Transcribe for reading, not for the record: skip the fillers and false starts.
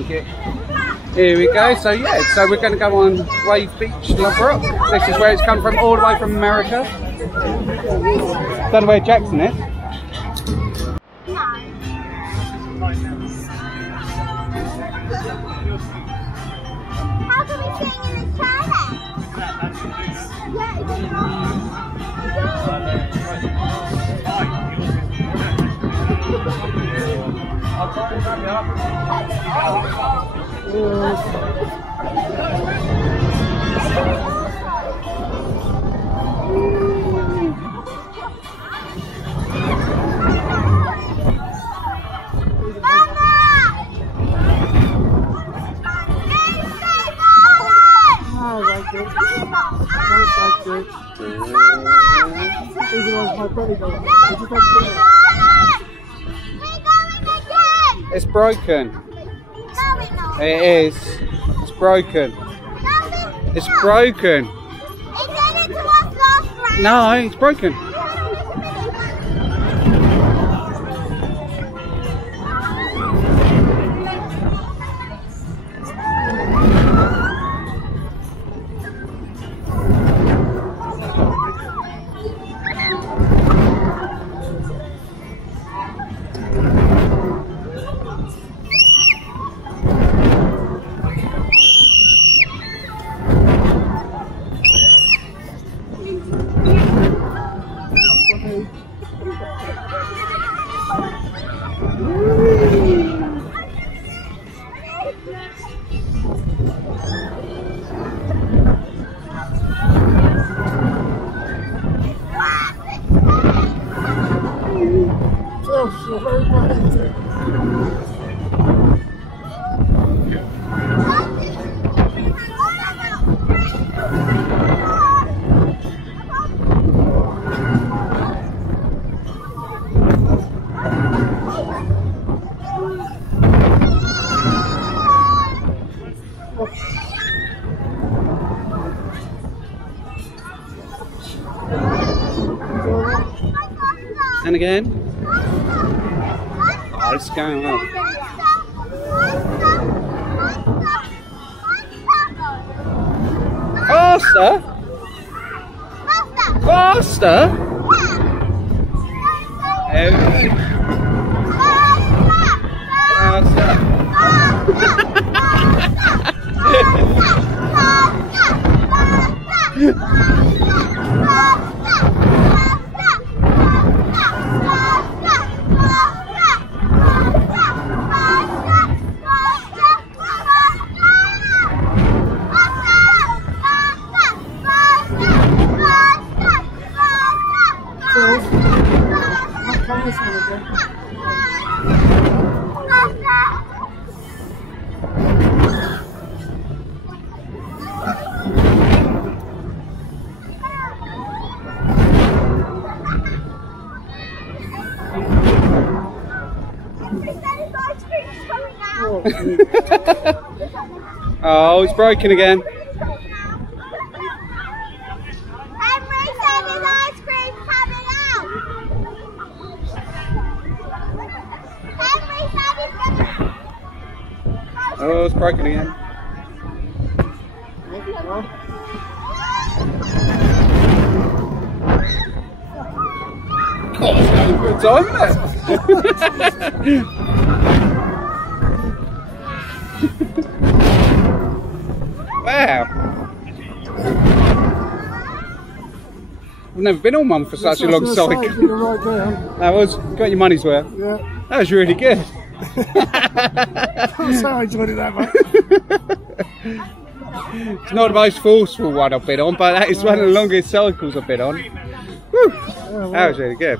Thank you. Here we go. So yeah, so we're going to go on Wave Beach, Love Rock. This is where it's come from, all the way from America. Don't know where Jackson is. How can we sing in the toilet? It's broken. No, it's not. It is. It's broken. It's broken. It did it to us last round. No, it's broken. And again. Oh, it's going well. Faster? Faster? Okay. Faster. Oh, it's broken again. Henry said his ice cream's coming out. Henry said he's gonna... Oh, it's broken again. God, it's having a good time there. Wow. I've never been on one for such a long cycle. That was, got your money's worth. Yeah. That was really good. I'm sorry I enjoyed it that much. It's not the most forceful one I've been on, but that is one of the longest cycles I've been on. Woo. That was really good.